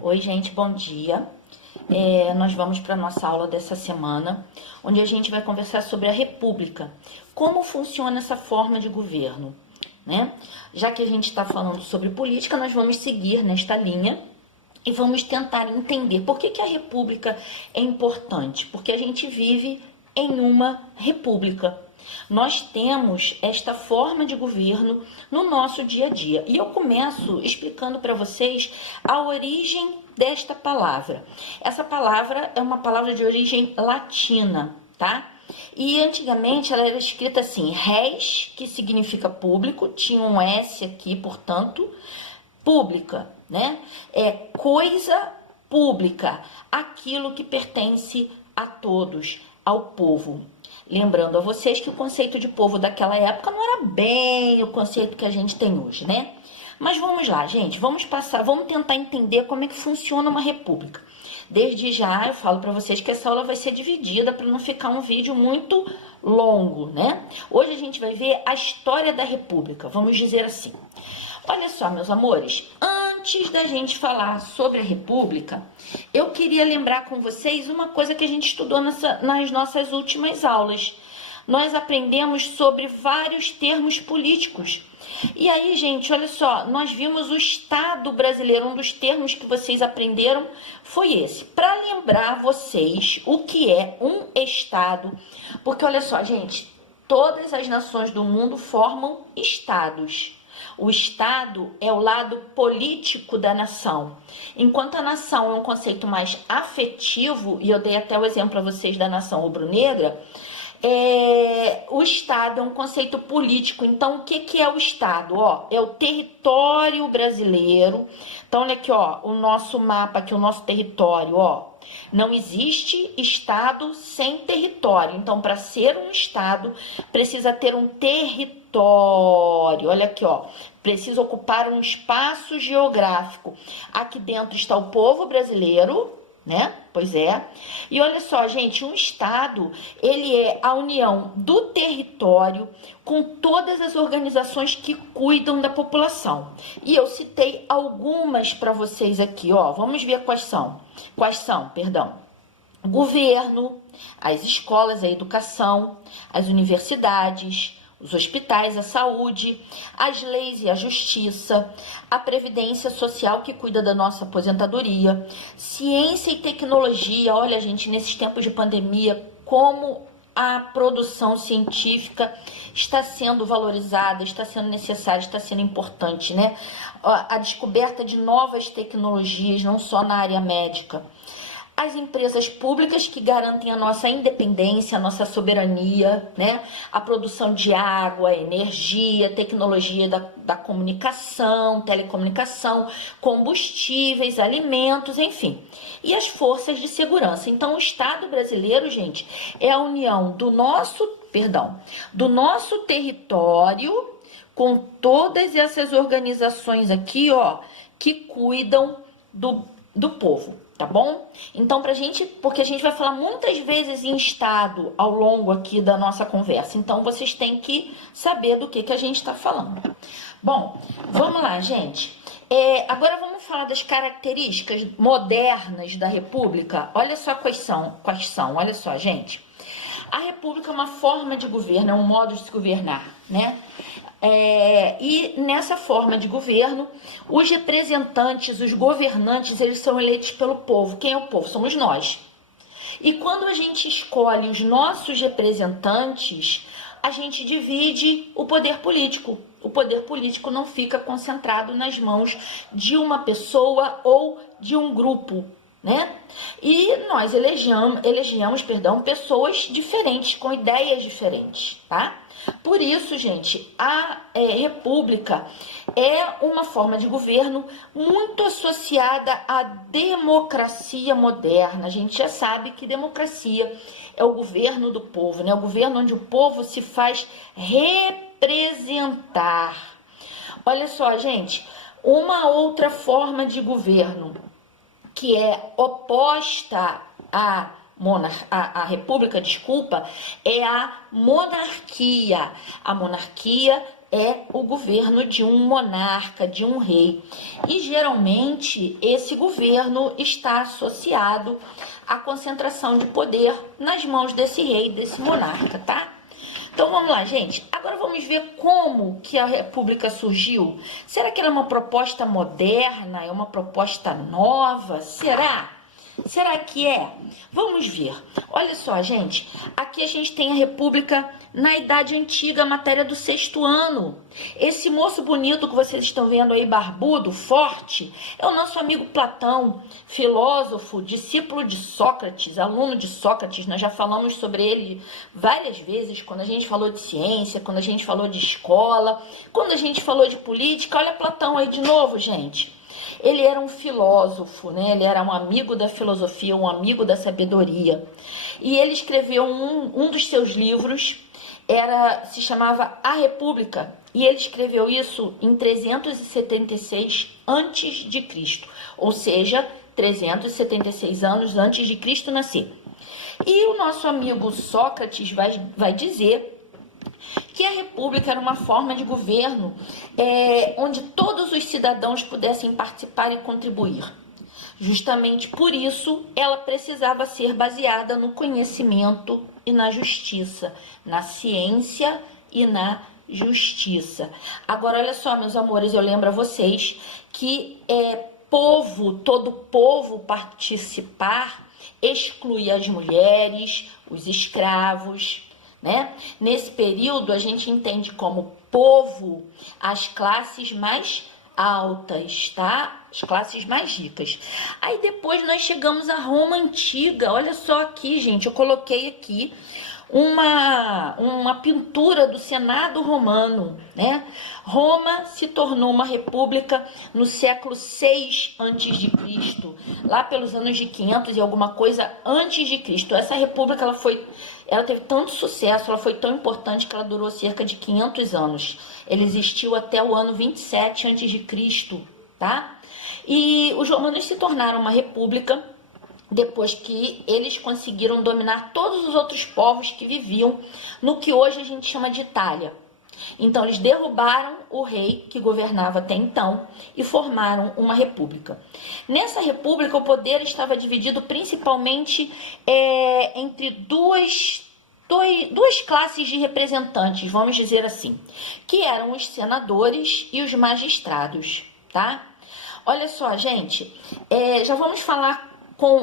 Oi, gente, bom dia. Nós vamos para a nossa aula dessa semana, onde a gente vai conversar sobre a República. Como funciona essa forma de governo, né? Já que a gente está falando sobre política, nós vamos seguir nesta linha e vamos tentar entender por que a República é importante. Porque a gente vive em uma república. Nós temos esta forma de governo no nosso dia a dia. E eu começo explicando para vocês a origem desta palavra. Essa palavra é uma palavra de origem latina, tá? E antigamente ela era escrita assim, res, que significa público, tinha um S aqui, portanto, pública, né? É coisa pública, aquilo que pertence a todos, ao povo. Lembrando a vocês que o conceito de povo daquela época não era bem o conceito que a gente tem hoje, né? Mas vamos lá, gente, vamos tentar entender como é que funciona uma república. Desde já eu falo para vocês que essa aula vai ser dividida para não ficar um vídeo muito longo, né? Hoje a gente vai ver a história da república, vamos dizer assim. Olha só, meus amores, antes da gente falar sobre a República, eu queria lembrar com vocês uma coisa que a gente estudou nas nossas últimas aulas. Nós aprendemos sobre vários termos políticos. E aí, gente, olha só, nós vimos o Estado brasileiro, um dos termos que vocês aprenderam foi esse. Para lembrar vocês o que é um Estado, porque olha só, gente, todas as nações do mundo formam Estados. O Estado é o lado político da nação. Enquanto a nação é um conceito mais afetivo, e eu dei até o exemplo para vocês da nação rubro-negra, o Estado é um conceito político. Então, o que é o Estado? É o território brasileiro. Então, olha aqui, o nosso mapa aqui, o nosso território, Não existe Estado sem território. Então, para ser um Estado, precisa ter um território. Olha aqui, precisa ocupar um espaço geográfico. Aqui dentro está o povo brasileiro, né? Pois é. E olha só, gente, um Estado, ele é a união do território com todas as organizações que cuidam da população. E eu citei algumas para vocês aqui, Vamos ver quais são. O governo, as escolas, a educação, as universidades, os hospitais, a saúde, as leis e a justiça, a previdência social que cuida da nossa aposentadoria, ciência e tecnologia. Olha, gente, nesses tempos de pandemia, como a produção científica está sendo valorizada, está sendo necessária, está sendo importante, né? A descoberta de novas tecnologias, não só na área médica. As empresas públicas que garantem a nossa independência, a nossa soberania, né? A produção de água, energia, tecnologia da comunicação, telecomunicação, combustíveis, alimentos, enfim. E as forças de segurança. Então, o Estado brasileiro, gente, é a união do nosso território com todas essas organizações aqui, que cuidam do povo. Tá bom? Então, porque a gente vai falar muitas vezes em Estado ao longo aqui da nossa conversa. Então, vocês têm que saber do que a gente está falando. Bom, vamos lá, gente. Agora vamos falar das características modernas da República. Olha só quais são. Olha só, gente. A República é uma forma de governo, é um modo de se governar, né? E nessa forma de governo, os representantes, os governantes, eles são eleitos pelo povo. Quem é o povo? Somos nós. E quando a gente escolhe os nossos representantes, a gente divide o poder político. O poder político não fica concentrado nas mãos de uma pessoa ou de um grupo, né? E nós elegemos, pessoas diferentes, com ideias diferentes, tá? Por isso, gente, a República é uma forma de governo muito associada à democracia moderna. A gente já sabe que democracia é o governo do povo, né? O governo onde o povo se faz representar. Olha só, gente, uma outra forma de governo que é oposta à república, é a monarquia. A monarquia é o governo de um monarca, de um rei. E geralmente esse governo está associado à concentração de poder nas mãos desse rei, desse monarca, tá? Então vamos lá, gente. Agora vamos ver como que a República surgiu. Será que ela é uma proposta moderna? É uma proposta nova? Será? Será que é? Vamos ver. Olha só, gente. Aqui a gente tem a República na Idade Antiga, a matéria do 6º ano. Esse moço bonito que vocês estão vendo aí, barbudo, forte, é o nosso amigo Platão, filósofo, discípulo de Sócrates, aluno de Sócrates. Nós já falamos sobre ele várias vezes, quando a gente falou de ciência, quando a gente falou de escola, quando a gente falou de política. Olha Platão aí de novo, gente. Ele era um filósofo, né? Ele era um amigo da filosofia, um amigo da sabedoria. E ele escreveu um dos seus livros, se chamava A República. E ele escreveu isso em 376 a.C., ou seja, 376 anos antes de Cristo nascer. E o nosso amigo Sócrates vai dizer que a república era uma forma de governo onde todos os cidadãos pudessem participar e contribuir. Justamente por isso, ela precisava ser baseada no conhecimento e na justiça, na ciência e na justiça. Agora, olha só, meus amores, eu lembro a vocês que todo povo participar exclui as mulheres, os escravos, né? Nesse período a gente entende como povo as classes mais altas, tá? As classes mais ricas. Aí depois nós chegamos à Roma Antiga. Olha só aqui, gente, eu coloquei aqui uma pintura do Senado romano, né? Roma se tornou uma república no século 6 a.C., lá pelos anos de 500 e alguma coisa antes de Cristo. Essa república ela teve tanto sucesso, ela foi tão importante que ela durou cerca de 500 anos. Ela existiu até o ano 27 a.C., tá? E os romanos se tornaram uma república depois que eles conseguiram dominar todos os outros povos que viviam no que hoje a gente chama de Itália. Então, eles derrubaram o rei que governava até então e formaram uma república. Nessa república, o poder estava dividido principalmente entre duas classes de representantes, vamos dizer assim, que eram os senadores e os magistrados, tá? Olha só, gente, já vamos falar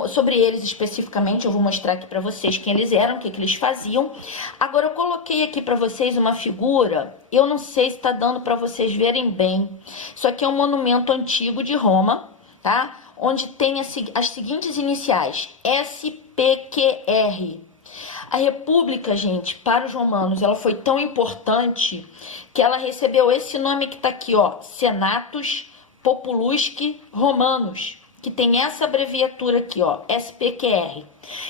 sobre eles especificamente. Eu vou mostrar aqui para vocês quem eles eram, o que eles faziam. Agora eu coloquei aqui para vocês uma figura, eu não sei se está dando para vocês verem bem. Isso aqui é um monumento antigo de Roma, tá? Onde tem as seguintes iniciais, SPQR. A república, gente, para os romanos, ela foi tão importante que ela recebeu esse nome que está aqui, ó, Senatus Populusque Romanus, que tem essa abreviatura aqui, ó, SPQR.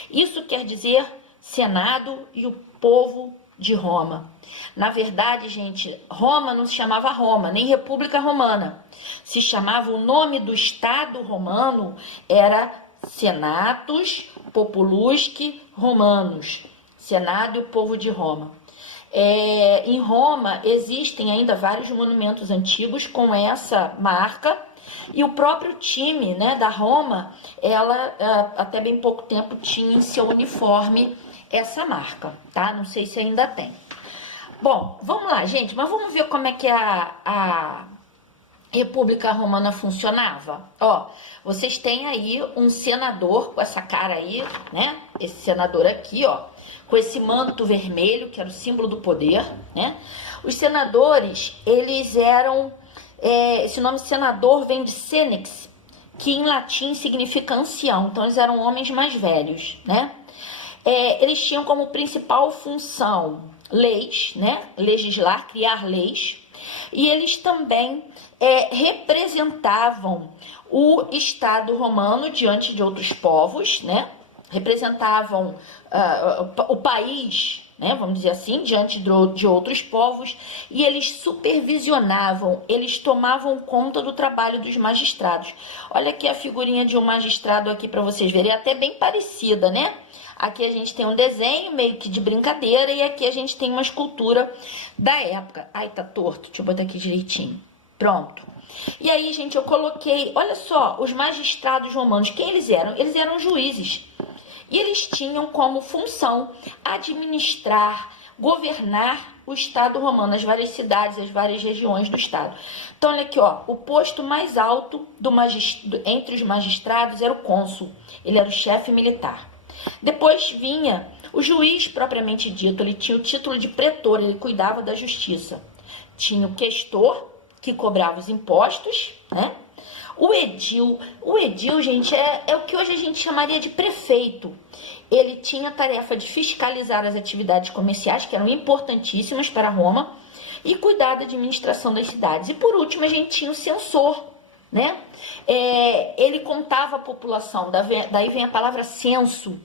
Isso quer dizer Senado e o povo de Roma. Na verdade, gente, Roma não se chamava Roma, nem República Romana. Se chamava, o nome do Estado romano era Senatus Populusque Romanus. Senado e o povo de Roma. Em Roma existem ainda vários monumentos antigos com essa marca. E o próprio time, né, da Roma, ela até bem pouco tempo tinha em seu uniforme essa marca, tá? Não sei se ainda tem. Bom, vamos lá, gente, mas vamos ver como é que a República Romana funcionava. Ó, vocês têm aí um senador com essa cara aí, né? Esse senador aqui, ó, com esse manto vermelho, que era o símbolo do poder, né? Os senadores, eles eram... esse nome senador vem de senex, que em latim significa ancião. Então, eles eram homens mais velhos, né? Eles tinham como principal função leis, né? Legislar, criar leis. E eles também representavam o Estado romano diante de outros povos, né? Representavam o país, né, vamos dizer assim, diante de outros povos, e eles supervisionavam, eles tomavam conta do trabalho dos magistrados. Olha aqui a figurinha de um magistrado aqui para vocês verem, é até bem parecida, né? Aqui a gente tem um desenho meio que de brincadeira e aqui a gente tem uma escultura da época. Ai, tá torto, deixa eu botar aqui direitinho. Pronto. E aí, gente, eu coloquei, olha só, os magistrados romanos, quem eles eram? Eles eram juízes. E eles tinham como função administrar, governar o Estado romano, as várias cidades, as várias regiões do Estado. Então, olha aqui, ó, o posto mais alto entre os magistrados era o cônsul, ele era o chefe militar. Depois vinha o juiz propriamente dito, ele tinha o título de pretor, ele cuidava da justiça. Tinha o questor, que cobrava os impostos, né? O edil, gente, é o que hoje a gente chamaria de prefeito. Ele tinha a tarefa de fiscalizar as atividades comerciais, que eram importantíssimas para Roma, e cuidar da administração das cidades. E por último, a gente tinha o censor, né? Ele contava a população, daí vem a palavra censo,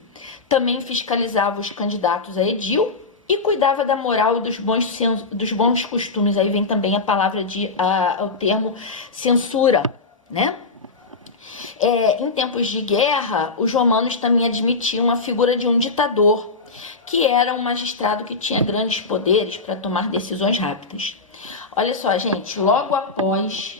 também fiscalizava os candidatos a edil e cuidava da moral e dos bons costumes. Aí vem também a palavra o termo censura, né? Em tempos de guerra, os romanos também admitiam a figura de um ditador, que era um magistrado que tinha grandes poderes para tomar decisões rápidas. Olha só, gente, logo após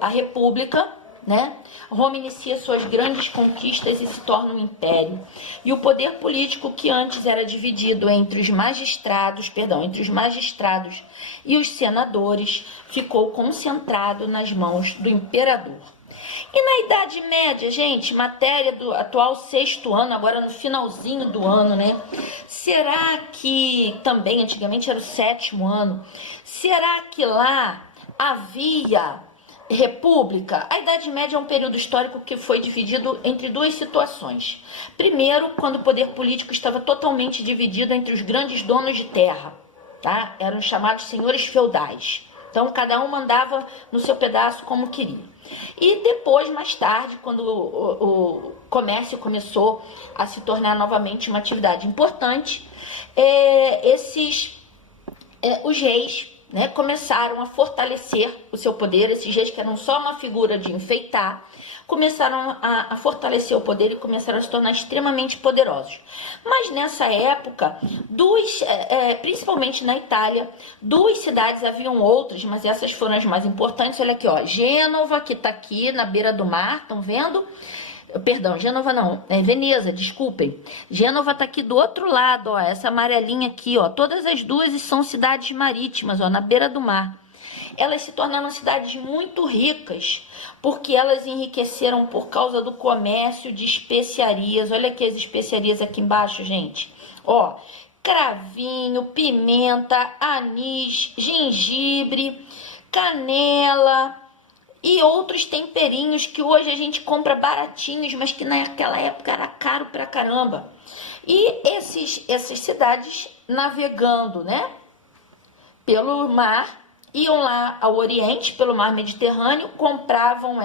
a República, né, Roma inicia suas grandes conquistas e se torna um império. E o poder político, que antes era dividido entre os magistrados e os senadores, ficou concentrado nas mãos do imperador. E na Idade Média, gente, matéria do atual 6º ano, agora no finalzinho do ano, né? Será que também antigamente era o 7º ano? Será que lá havia república? A Idade Média é um período histórico que foi dividido entre duas situações. Primeiro, quando o poder político estava totalmente dividido entre os grandes donos de terra, tá? Eram chamados senhores feudais. Então, cada um mandava no seu pedaço como queria. E depois, mais tarde, quando o comércio começou a se tornar novamente uma atividade importante, os reis, né, começaram a fortalecer o seu poder. Esses reis, que eram só uma figura de enfeitar, começaram a fortalecer o poder e começaram a se tornar extremamente poderosos. Mas nessa época, principalmente na Itália, 2 cidades, haviam outras, mas essas foram as mais importantes. Olha aqui, ó, Gênova, que está aqui na beira do mar, estão vendo? Perdão, Gênova não, Veneza, desculpem. Gênova está aqui do outro lado, ó, essa amarelinha aqui, ó. Todas as duas são cidades marítimas, ó, na beira do mar. Elas se tornaram cidades muito ricas, porque elas enriqueceram por causa do comércio de especiarias. Olha aqui as especiarias aqui embaixo, gente. Ó, cravinho, pimenta, anis, gengibre, canela e outros temperinhos que hoje a gente compra baratinhos, mas que naquela época era caro pra caramba. E essas cidades navegando, né, pelo mar, iam lá ao Oriente, pelo mar Mediterrâneo, compravam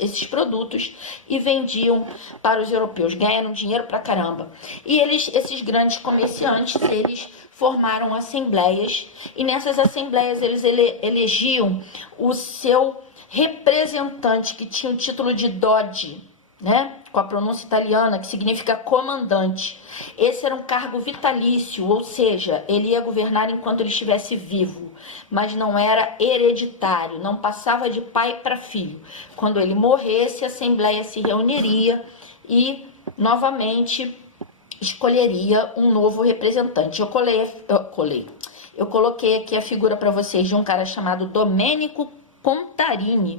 esses produtos e vendiam para os europeus, ganharam dinheiro pra caramba. E esses grandes comerciantes, eles formaram assembleias, e nessas assembleias eles elegiam o seu representante, que tinha o título de Doge, né? Com a pronúncia italiana, que significa comandante. Esse era um cargo vitalício, ou seja, ele ia governar enquanto ele estivesse vivo, mas não era hereditário, não passava de pai para filho. Quando ele morresse, a assembleia se reuniria e novamente escolheria um novo representante. Eu coloquei aqui a figura para vocês de um cara chamado Domenico Contarini.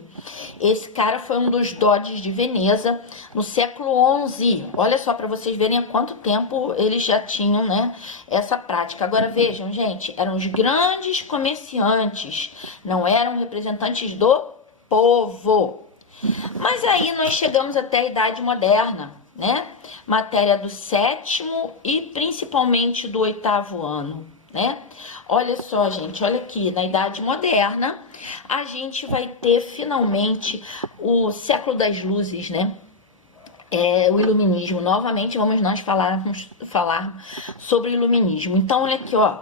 Esse cara foi um dos doges de Veneza no século XI. Olha só, para vocês verem há quanto tempo eles já tinham, né, essa prática. Agora vejam, gente, eram os grandes comerciantes, não eram representantes do povo. Mas aí nós chegamos até a Idade Moderna, né? Matéria do 7º e principalmente do 8º ano, né? Olha só, gente, olha aqui, na Idade Moderna, a gente vai ter finalmente o século das luzes, né? O iluminismo. Novamente, vamos nós falar sobre o iluminismo. Então, olha aqui, ó,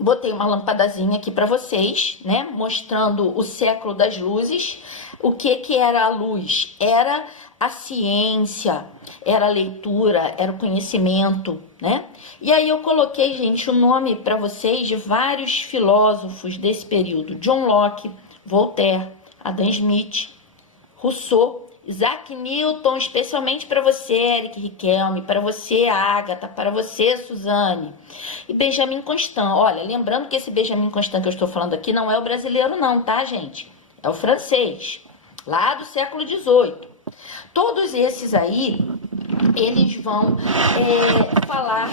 botei uma lampadazinha aqui para vocês, né? Mostrando o século das luzes. O que era a luz? Era a ciência, era a leitura, era o conhecimento, né? E aí eu coloquei, gente, o nome para vocês de vários filósofos desse período: John Locke, Voltaire, Adam Smith, Rousseau, Isaac Newton, especialmente para você, Eric Riquelme, para você, Agatha, para você, Suzane, e Benjamin Constant. Olha, lembrando que esse Benjamin Constant que eu estou falando aqui não é o brasileiro não, tá, gente? É o francês, lá do século XVIII. Todos esses aí, eles vão falar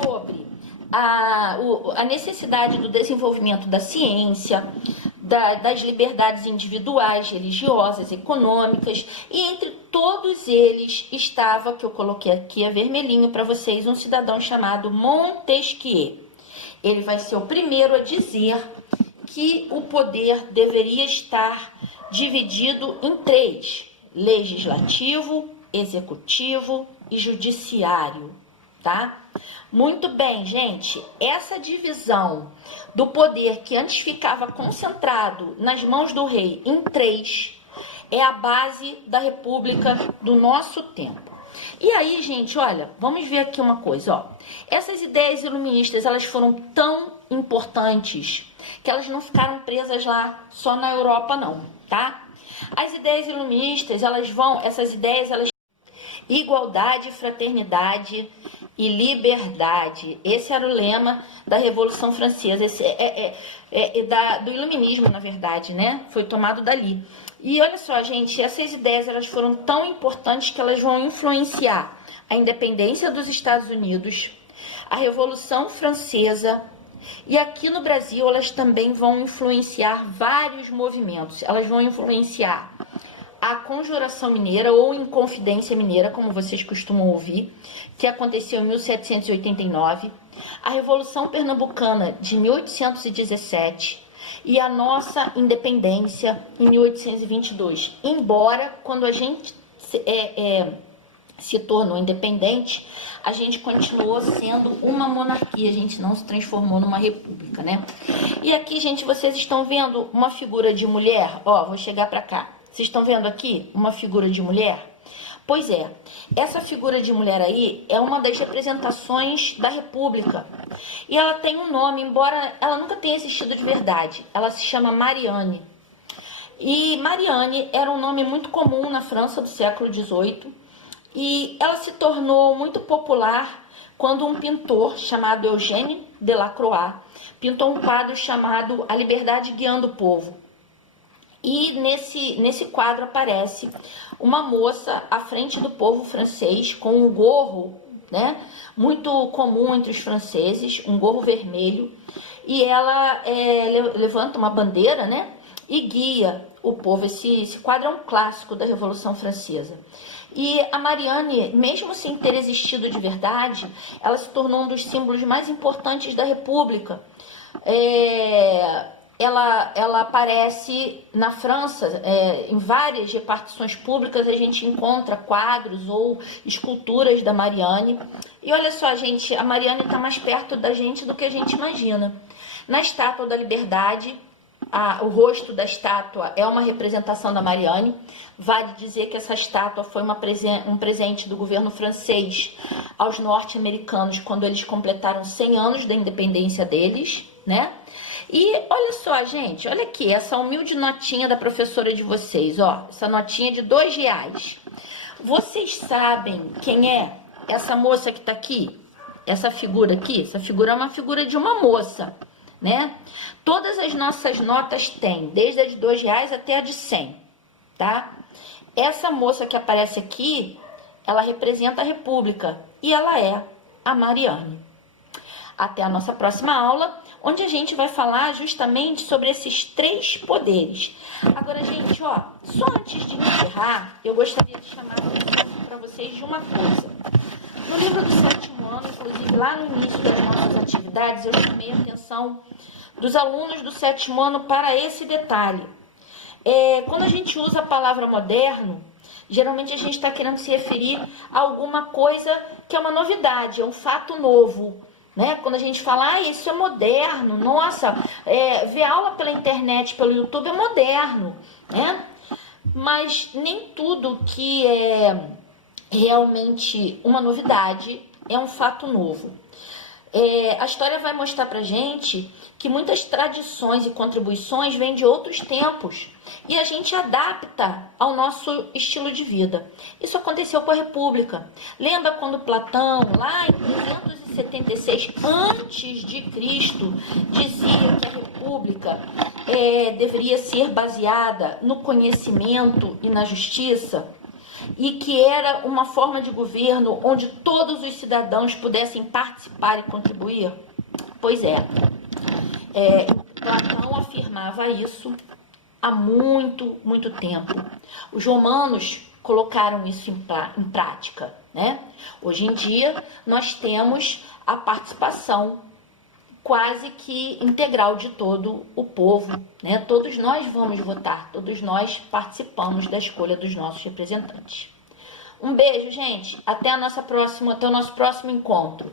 sobre a necessidade do desenvolvimento da ciência, das liberdades individuais, religiosas, econômicas, e entre todos eles estava, que eu coloquei aqui a vermelhinho para vocês, um cidadão chamado Montesquieu. Ele vai ser o primeiro a dizer que o poder deveria estar dividido em três: legislativo, executivo e judiciário, tá? Muito bem, gente, essa divisão do poder que antes ficava concentrado nas mãos do rei em três é a base da república do nosso tempo. E aí, gente, olha, vamos ver aqui uma coisa, ó. Essas ideias iluministas, elas foram tão importantes que elas não ficaram presas lá só na Europa não, tá? As ideias iluministas, essas ideias, igualdade, fraternidade e liberdade. Esse era o lema da Revolução Francesa. Esse do iluminismo, na verdade, né? Foi tomado dali. E olha só, gente, essas ideias elas foram tão importantes que elas vão influenciar a independência dos Estados Unidos, a Revolução Francesa, e aqui no Brasil elas também vão influenciar vários movimentos. Elas vão influenciar a Conjuração Mineira ou Inconfidência Mineira, como vocês costumam ouvir, que aconteceu em 1789, a Revolução Pernambucana de 1817 e a nossa independência em 1822. Embora, quando a gente se tornou independente, a gente continuou sendo uma monarquia, a gente não se transformou numa república, né? E aqui, gente, vocês estão vendo uma figura de mulher? Ó, vou chegar pra cá. Vocês estão vendo aqui uma figura de mulher? Pois é, essa figura de mulher aí é uma das representações da República. E ela tem um nome, embora ela nunca tenha existido de verdade. Ela se chama Marianne. E Marianne era um nome muito comum na França do século XVIII. E ela se tornou muito popular quando um pintor chamado Eugène Delacroix pintou um quadro chamado A Liberdade Guiando o Povo. E nesse quadro aparece uma moça à frente do povo francês com um gorro, né, muito comum entre os franceses, um gorro vermelho, e ela levanta uma bandeira, né, e guia o povo. Esse quadro é um clássico da Revolução Francesa. E a Marianne, mesmo sem ter existido de verdade, ela se tornou um dos símbolos mais importantes da República. Ela aparece na França, em várias repartições públicas a gente encontra quadros ou esculturas da Marianne. E olha só, gente, a Marianne está mais perto da gente do que a gente imagina. Na Estátua da Liberdade, o rosto da estátua é uma representação da Marianne. Vale dizer que essa estátua foi um presente do governo francês aos norte-americanos quando eles completaram 100 anos da independência deles, né? E olha só, gente, olha aqui, essa humilde notinha da professora de vocês, ó, essa notinha de R$2. Vocês sabem quem é essa moça que tá aqui? Essa figura aqui? Essa figura é uma figura de uma moça, né? Todas as nossas notas têm, desde a de R$2 até a de 100, tá? Essa moça que aparece aqui, ela representa a República e ela é a Marianne. Até a nossa próxima aula, onde a gente vai falar justamente sobre esses três poderes. Agora, gente, ó, só antes de encerrar, eu gostaria de chamar a atenção para vocês de uma coisa. No livro do 7º ano, inclusive lá no início das nossas atividades, eu chamei a atenção dos alunos do 7º ano para esse detalhe. Quando a gente usa a palavra moderno, geralmente a gente está querendo se referir a alguma coisa que é uma novidade, é um fato novo. Né? Quando a gente fala, isso é moderno, nossa, ver aula pela internet, pelo YouTube é moderno, né? mas nem tudo que é realmente uma novidade é um fato novo. A história vai mostrar pra gente que muitas tradições e contribuições vêm de outros tempos e a gente adapta ao nosso estilo de vida. Isso aconteceu com a República. Lembra quando Platão, lá em 576 antes de Cristo, dizia que a República deveria ser baseada no conhecimento e na justiça? E que era uma forma de governo onde todos os cidadãos pudessem participar e contribuir? Pois Platão afirmava isso há muito, muito tempo. Os romanos colocaram isso em prática, né? Hoje em dia, nós temos a participação quase que integral de todo o povo, né? Todos nós vamos votar, todos nós participamos da escolha dos nossos representantes. Um beijo, gente. Até o nosso próximo encontro.